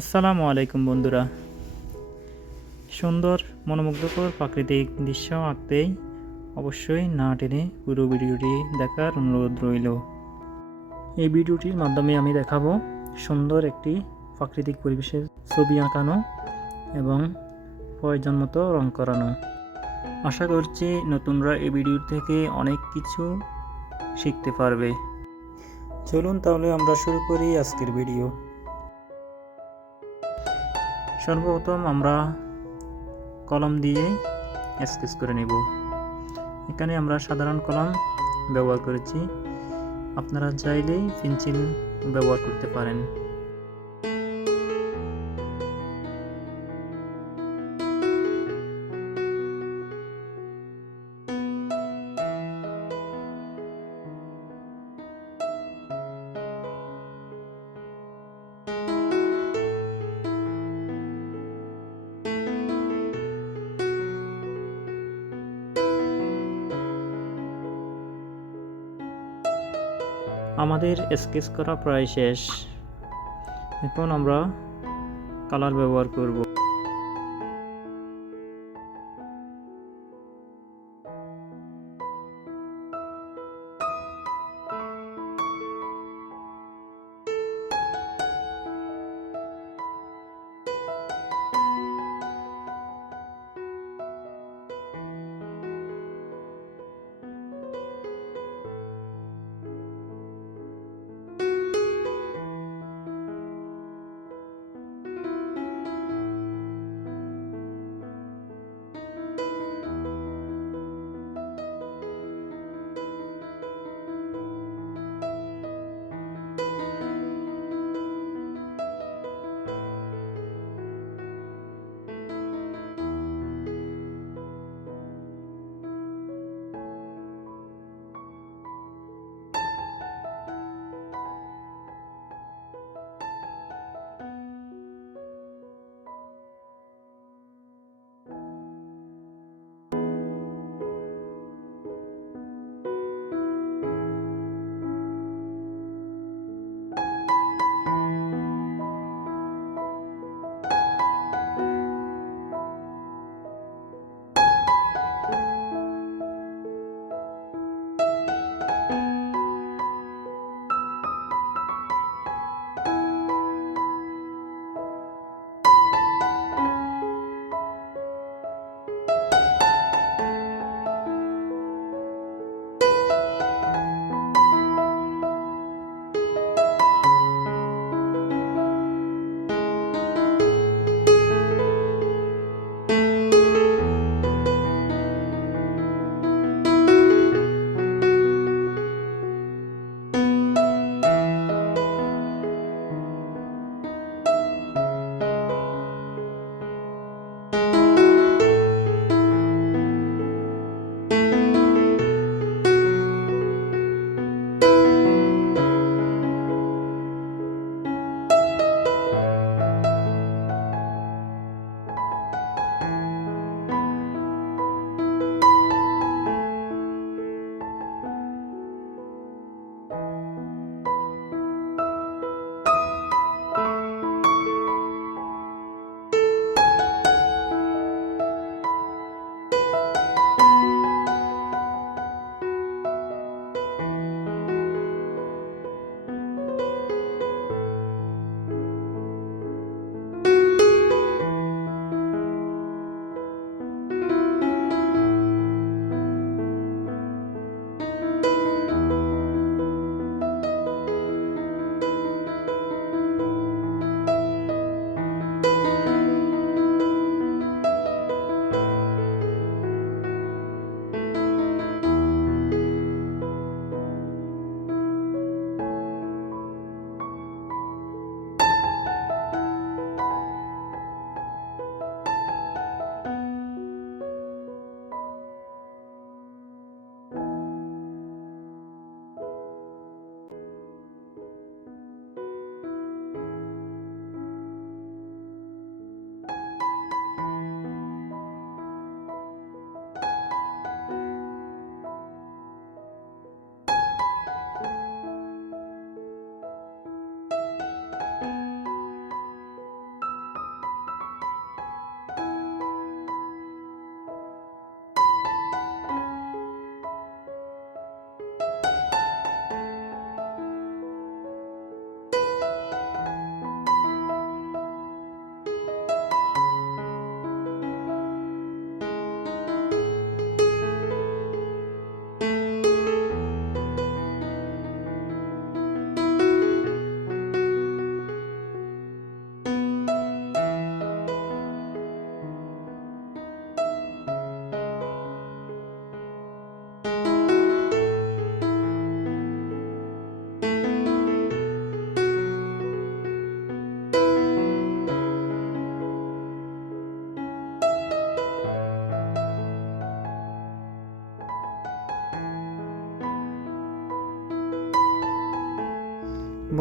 আসসালামু আলাইকুম বন্ধুরা। সুন্দর মনোমুগ্ধকর প্রাকৃতিক দৃশ্য আঁকতেই অবশ্যই না টেনে পুরো ভিডিওটি দেখার অনুরোধ রইল। এই ভিডিওটির মাধ্যমে আমি দেখাবো সুন্দর একটি প্রাকৃতিক পরিবেশের ছবি আঁকানো এবং প্রয়োজন মতো রং করানো। আশা করছি নতুনরা এই ভিডিও থেকে অনেক কিছু শিখতে পারবে। চলুন তাহলে আমরা শুরু করি আজকের ভিডিও। সর্বপ্রথম আমরা কলম দিয়ে স্কেচ করে নেব। এখানে আমরা সাধারণ কলম ব্যবহার করেছি, আপনারা চাইলেই পেন্সিল ব্যবহার করতে পারেন। আমাদের স্কেচ করা প্রায় শেষ। এখন আমরা কালার ব্যবহার করব।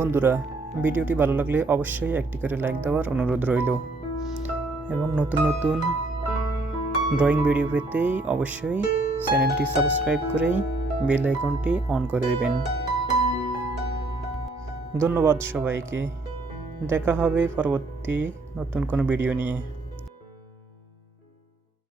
বন্ধুরা, ভিডিওটি ভালো লাগলে অবশ্যই একটি করে লাইক দেওয়ার অনুরোধ রইল এবং নতুন নতুন ড্রয়িং ভিডিও পেতেই অবশ্যই চ্যানেলটি সাবস্ক্রাইব করেই বেল আইকনটি অন করে দেবেন। ধন্যবাদ সবাইকে। দেখা হবে পরবর্তী নতুন কোনো ভিডিও নিয়ে।